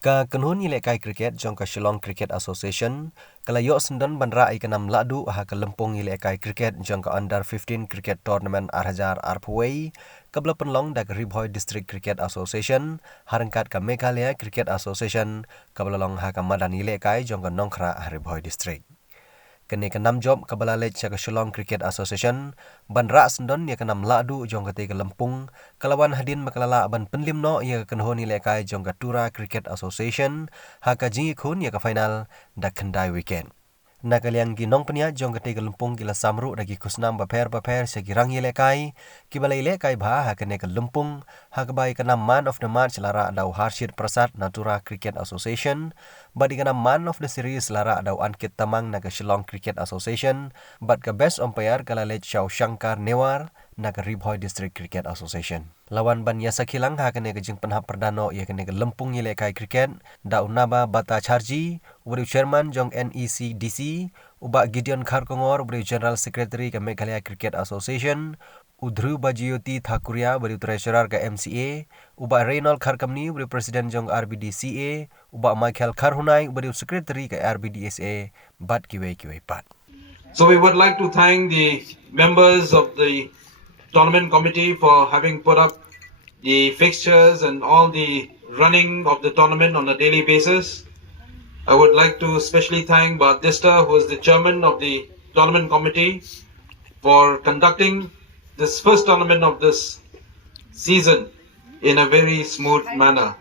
Ka kenhun ile kai cricket jong ka Shillong Cricket Association kala yo sendon bandra ai kanam ladu ha ka lempung ile kai cricket jong ka under 15 cricket tournament arhajar arpway kabla penlong dak Ribhoi District Cricket Association harangkat ka Meghalaya Cricket Association kabla long ha ka madan ile kai jong ka Nongkhra Ribhoi District. Kene kenam job kabala lech ka Shillong Cricket Association bandra sendon ya kenam ladu jong ka te lempung kalawan hadin makalala ban penlimno ya kenhon ile kai jong ka Tura Cricket Association ha ka jingi khun ya ka final dak kendai weekend. Nakaliang ginong penia jong ka te lempung kila samru dagi kusnam baper segirang ile kai kibala ile kai bha ha kene ka lempung ha ka bai kenam man of the match lara dau Harshit Prasad Natura Cricket Association badi kenam man of the series lara dau Ankit Tamang na ka Shillong Cricket Association bad ka best umpire kala lech Shaw Shankar Newar na ka Ribhoi District Cricket Association. Lawan ban ya sakilang ha kene ka jing penhap perdano ya kene ka lempung ile kai cricket da unaba Bata Charji Ubri Chairman jong NECDC uba Gideon Kharkongor Ubri General Secretary ka Meghalaya Cricket Association Udhru Bajiyoti Thakuria Ubri Treasurer ka MCA uba Reynol Kharkamni Ubri President jong RBDCA uba Michael Kharhunai Ubri Secretary ka RBDSA bat kiwe pat. So we would like to thank the members of the tournament committee for having put up the fixtures and all the running of the tournament on a daily basis. I would like to especially thank Badista, who is the chairman of the tournament committee, for conducting this first tournament of this season in a very smooth manner.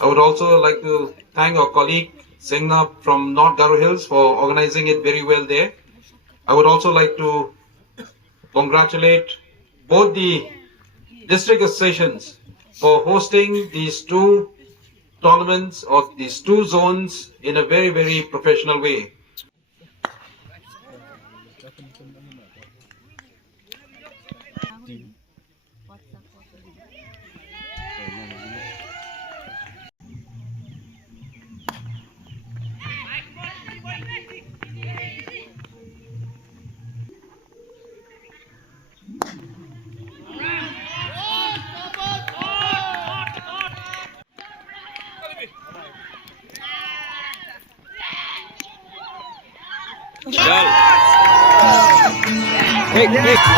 I would also like to thank our colleague Singna from North Garo Hills for organizing it very well there. I would also like to congratulate both the district associations for hosting these two tournaments or these two zones in a very, very professional way. Hey, hey.